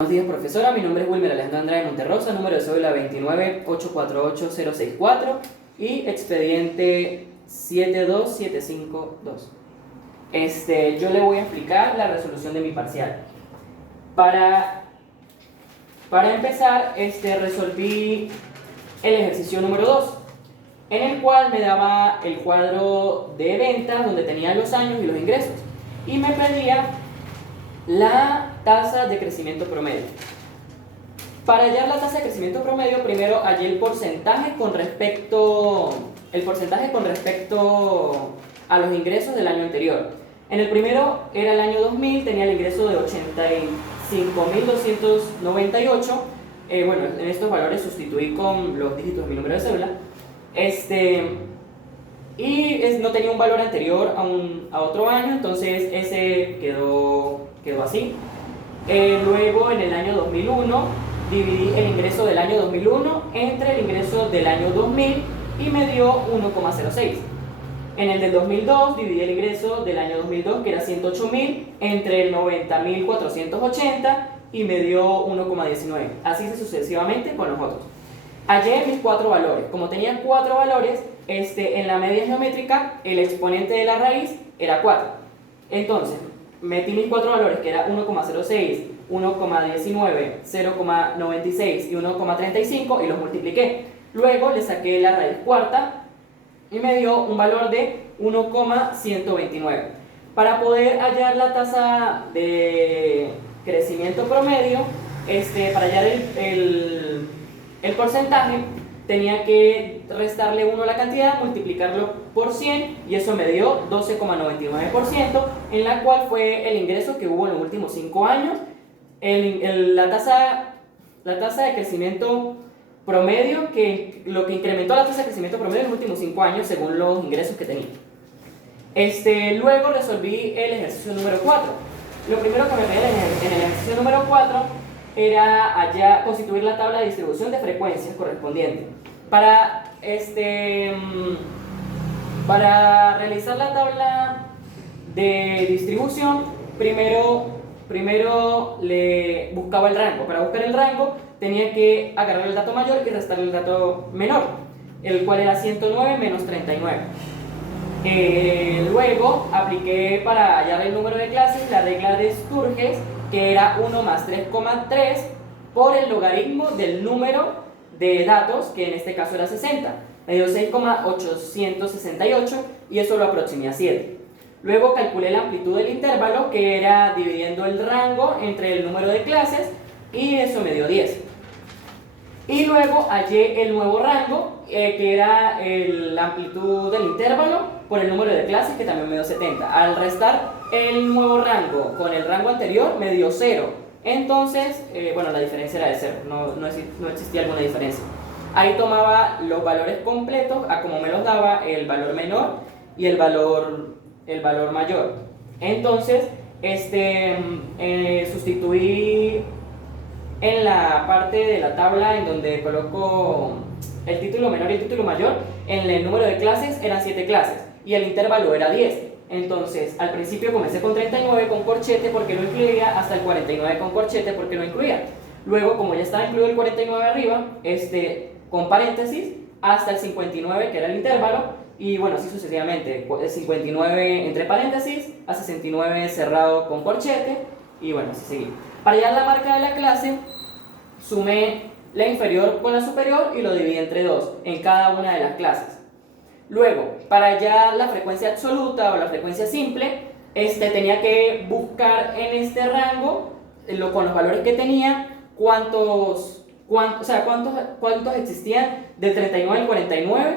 Buenos días, profesora. Mi nombre es Wilmer Alejandro Andrade Monterrosa, número de cédula 298488064 y expediente 72752. Yo le voy a explicar la resolución de mi parcial. Para empezar, resolví el ejercicio número 2, en el cual me daba el cuadro de ventas donde tenía los años y los ingresos y me pedía la tasa de crecimiento promedio. Para hallar la tasa de crecimiento promedio, primero hallé el porcentaje con respecto a los ingresos del año anterior. En el primero era el año 2000, tenía el ingreso de 85.298. Bueno, en estos valores sustituí con los dígitos de mi número de cédula. No tenía un valor anterior a otro año, entonces ese quedó así. Luego, en el año 2001, dividí el ingreso del año 2001 entre el ingreso del año 2000 y me dio 1,06. En el del 2002, dividí el ingreso del año 2002, que era 108.000, entre el 90.480 y me dio 1,19. Así sucesivamente con los otros. Hallé mis 4 valores. Como tenía 4 valores, en la media geométrica, el exponente de la raíz era 4. Entonces, metí mis 4 valores, que era 1,06, 1,19, 0,96 y 1,35, y los multipliqué. Luego le saqué la raíz cuarta y me dio un valor de 1,129. Para poder hallar la tasa de crecimiento promedio, para hallar el porcentaje, tenía que restarle 1 a la cantidad, multiplicarlo por 100, y eso me dio 12,99%, en la cual fue el ingreso que hubo en los últimos 5 años. La tasa de crecimiento promedio, lo que incrementó la tasa de crecimiento promedio en los últimos 5 años según los ingresos que tenía. Luego resolví el ejercicio número 4. Lo primero que me pedía en el ejercicio número 4 era constituir la tabla de distribución de frecuencias correspondiente. Para realizar la tabla de distribución, primero le buscaba el rango. Para buscar el rango tenía que agarrar el dato mayor y restarle el dato menor, el cual era 109 menos 39. Luego apliqué, para hallar el número de clases, la regla de Sturges, que era 1 más 3,3 por el logaritmo del número de datos, que en este caso era 60. Me dio 6,868 y eso lo aproximé a 7. Luego calculé la amplitud del intervalo, que era dividiendo el rango entre el número de clases, y eso me dio 10. Y luego hallé el nuevo rango, que era la amplitud del intervalo por el número de clases, que también me dio 70. Al restar el nuevo rango con el rango anterior, me dio 0. Entonces, la diferencia era de 0, no existía alguna diferencia. Ahí tomaba los valores completos, a como me los daba el valor menor y el valor mayor. Entonces, sustituí en la parte de la tabla en donde coloco el título menor y el título mayor. En el número de clases eran 7 clases y el intervalo era 10. Entonces, al principio comencé con 39 con corchete porque no incluía, hasta el 49 con corchete porque no incluía. Luego, como ya estaba incluido el 49 arriba, con paréntesis, hasta el 59, que era el intervalo, y bueno, así sucesivamente. El 59 entre paréntesis, a 69 cerrado con corchete, y bueno, así seguí. Para hallar la marca de la clase, sumé la inferior con la superior y lo dividí entre 2 en cada una de las clases. Luego, para hallar la frecuencia absoluta o la frecuencia simple, tenía que buscar en este rango, con los valores que tenía, cuántos existían del 39 al 49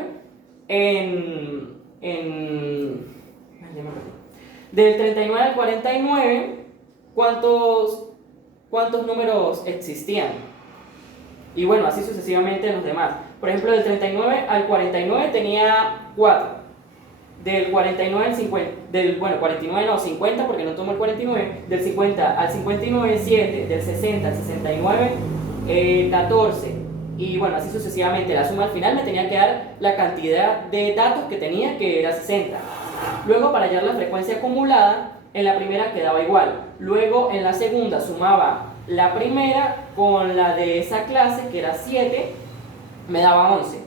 del 39 al 49, cuántos números existían. Y bueno, así sucesivamente en los demás. Por ejemplo, del 39 al 49 tenía 4. Del 49 al 50, 49 no, 50 porque no tomo el 49. Del 50 al 59, 7. Del 60 al 69, 14. Y bueno, así sucesivamente. La suma al final me tenía que dar la cantidad de datos que tenía, que era 60. Luego, para hallar la frecuencia acumulada, en la primera quedaba igual. Luego, en la segunda sumaba la primera con la de esa clase, que era 7, me daba 11.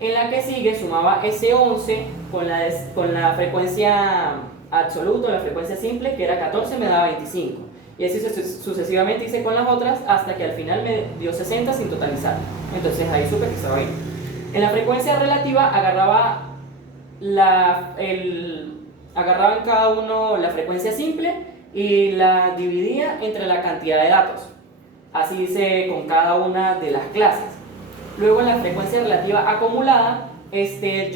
En la que sigue sumaba ese 11 con la frecuencia absoluta, la frecuencia simple, que era 14, me daba 25. Y así sucesivamente hice con las otras hasta que al final me dio 60 sin totalizar. Entonces ahí supe que estaba bien. En la frecuencia relativa agarraba en cada uno la frecuencia simple y la dividía entre la cantidad de datos. Así hice con cada una de las clases. Luego en la frecuencia relativa acumulada, en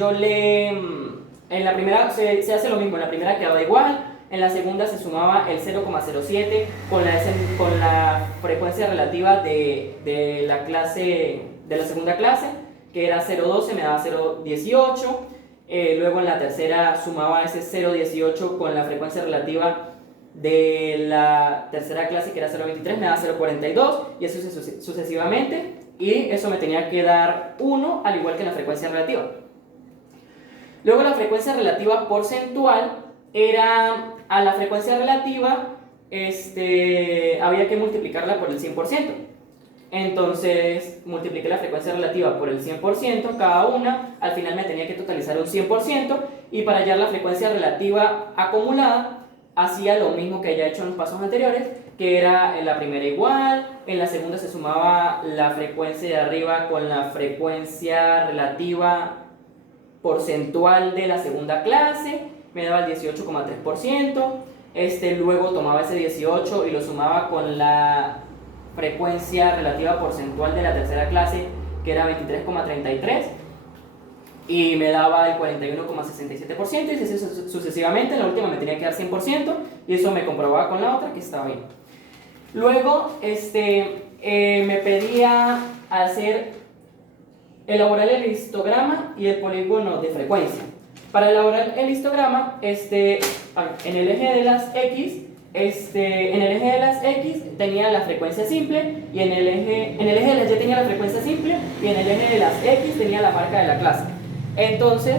la primera se hace lo mismo, en la primera quedaba igual, en la segunda se sumaba el 0,07 con la frecuencia relativa de la clase, de la segunda clase, que era 0,12, me daba 0,18. Luego en la tercera sumaba ese 0,18 con la frecuencia relativa de la tercera clase, que era 0,23, me daba 0,42, y así sucesivamente, y eso me tenía que dar 1, al igual que en la frecuencia relativa. Luego la frecuencia relativa porcentual era a la frecuencia relativa, había que multiplicarla por el 100%. Entonces multipliqué la frecuencia relativa por el 100% cada una, al final me tenía que totalizar un 100%, y para hallar la frecuencia relativa acumulada hacía lo mismo que ya he hecho en los pasos anteriores, que era en la primera igual, en la segunda se sumaba la frecuencia de arriba con la frecuencia relativa porcentual de la segunda clase, me daba el 18,3%, luego tomaba ese 18 y lo sumaba con la frecuencia relativa porcentual de la tercera clase, que era 23,33, y me daba el 41,67%, y así sucesivamente. En la última me tenía que dar 100%, y eso me comprobaba con la otra que estaba bien. Luego me pedía elaborar el histograma y el polígono de frecuencia. Para elaborar el histograma, en el eje de las X, tenía la frecuencia simple, y en el eje de las Y tenía la frecuencia simple, y en el eje de las X tenía la marca de la clase. Entonces,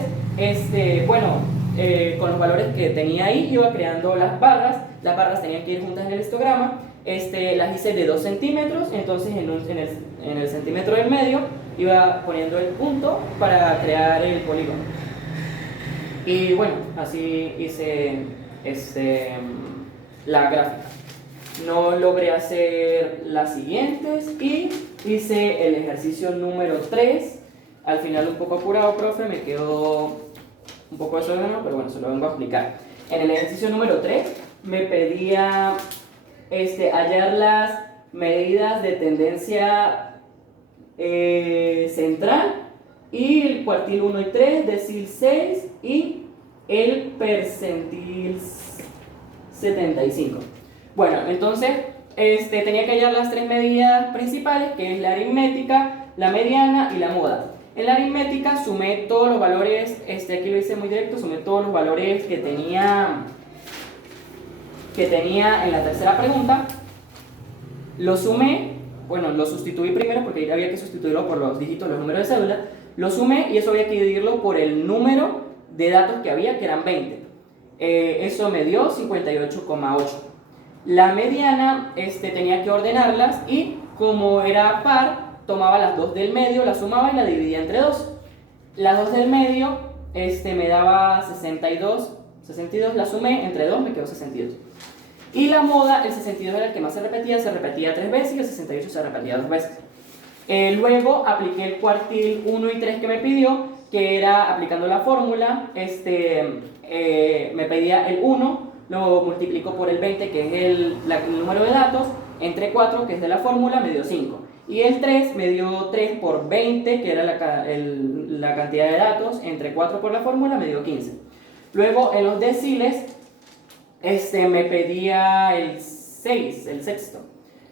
con los valores que tenía ahí iba creando las barras tenían que ir juntas en el histograma. Las hice de 2 centímetros, entonces en el centímetro del medio iba poniendo el punto para crear el polígono. Y bueno, así hice la gráfica. No logré hacer las siguientes y hice el ejercicio número 3. Al final un poco apurado, profe, me quedó un poco desordenado, pero bueno, se lo vengo a explicar. En el ejercicio número 3 me pedía hallar las medidas de tendencia central, y el cuartil 1 y 3, decil 6 y el percentil 75. Bueno, entonces tenía que hallar las tres medidas principales, que es la aritmética, la mediana y la moda. En la aritmética sumé todos los valores, aquí lo hice muy directo, sumé todos los valores que tenía en la tercera pregunta. Lo sumé, lo sustituí primero porque había que sustituirlo por los dígitos, los números de cédula. Lo sumé y eso había que dividirlo por el número de datos que había, que eran 20. Eso me dio 58,8. La mediana tenía que ordenarlas, y como era par, tomaba las dos del medio, las sumaba y la dividía entre 2. Las dos del medio me daba 62, la sumé entre 2, me quedó 62. Y la moda, el 62 era el que más se repetía 3 veces, y el 68 se repetía 2 veces. Luego apliqué el cuartil 1 y 3 que me pidió, que era aplicando la fórmula. Me pedía el 1, lo multiplicó por el 20, que es el número de datos, entre 4, que es de la fórmula, me dio 5. Y el 3 me dio 3 por 20, que era la cantidad de datos, entre 4 por la fórmula, me dio 15. Luego en los deciles, me pedía el 6, el sexto.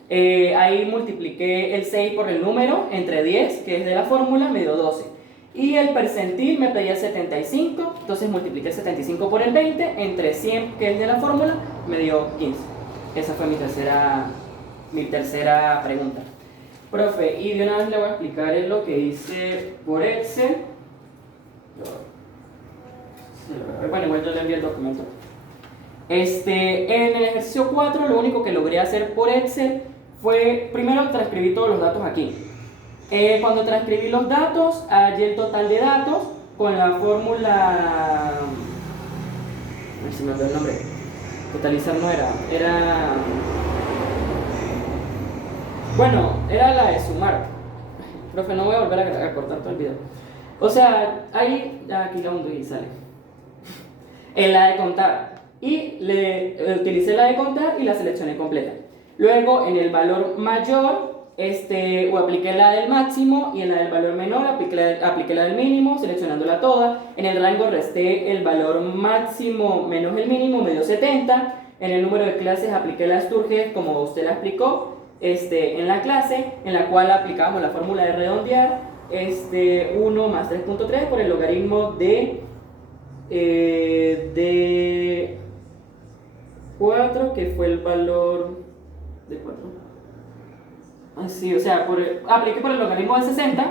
Ahí multipliqué el 6 por el número, entre 10, que es de la fórmula, me dio 12. Y el percentil me pedía 75, entonces multipliqué el 75 por el 20, entre 100, que es de la fórmula, me dio 15. Esa fue mi tercera pregunta. Profe, y de una vez le voy a explicar lo que hice por Excel. Bueno, igual yo le envié el documento. En el ejercicio 4, lo único que logré hacer por Excel fue, primero transcribí todos los datos aquí. Cuando transcribí los datos, hallé el total de datos con la fórmula... Ay, se me olvidó el nombre. Totalizar no era... Bueno, era la de sumar. Profe, no voy a volver a cortar todo el video. O sea, ahí, aquí la hundo y sale. En la de contar. Y utilicé la de contar y la seleccioné completa. Luego, en el valor mayor, o apliqué la del máximo, y en la del valor menor apliqué la del mínimo, seleccionándola toda. En el rango resté el valor máximo menos el mínimo, me dio 70. En el número de clases apliqué la Sturges como usted la explicó en la clase, en la cual aplicábamos la fórmula de redondear, 1 más 3.3 por el logaritmo de 4, que fue el valor de 4. Así, o sea, apliqué por el logaritmo de 60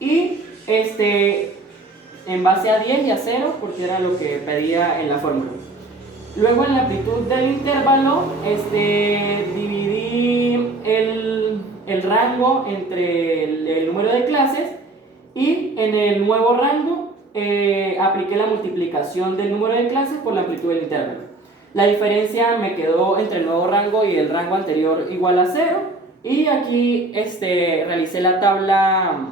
y en base a 10 y a 0, porque era lo que pedía en la fórmula. Luego, en la amplitud del intervalo, dividí el rango entre el número de clases, y en el nuevo rango apliqué la multiplicación del número de clases por la amplitud del intervalo. La diferencia me quedó entre el nuevo rango y el rango anterior igual a 0, y aquí realicé la tabla,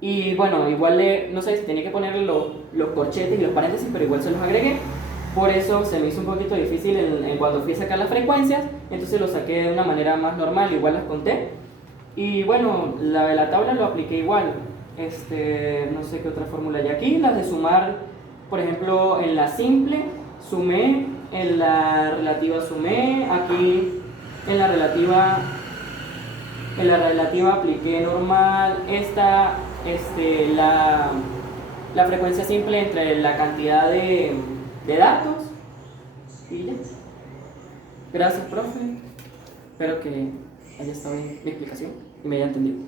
y bueno, igual no sé si tenía que ponerle los corchetes y los paréntesis, pero igual se los agregué. Por eso se me hizo un poquito difícil en cuando fui a sacar las frecuencias, entonces lo saqué de una manera más normal, igual las conté. Y bueno, la de la tabla lo apliqué igual. No sé qué otra fórmula hay aquí. Las de sumar, por ejemplo, en la simple sumé, en la relativa sumé, aquí en la relativa apliqué normal, la frecuencia simple entre la cantidad de datos, y ya. Gracias, profe. Espero que haya estado bien mi explicación y me haya entendido.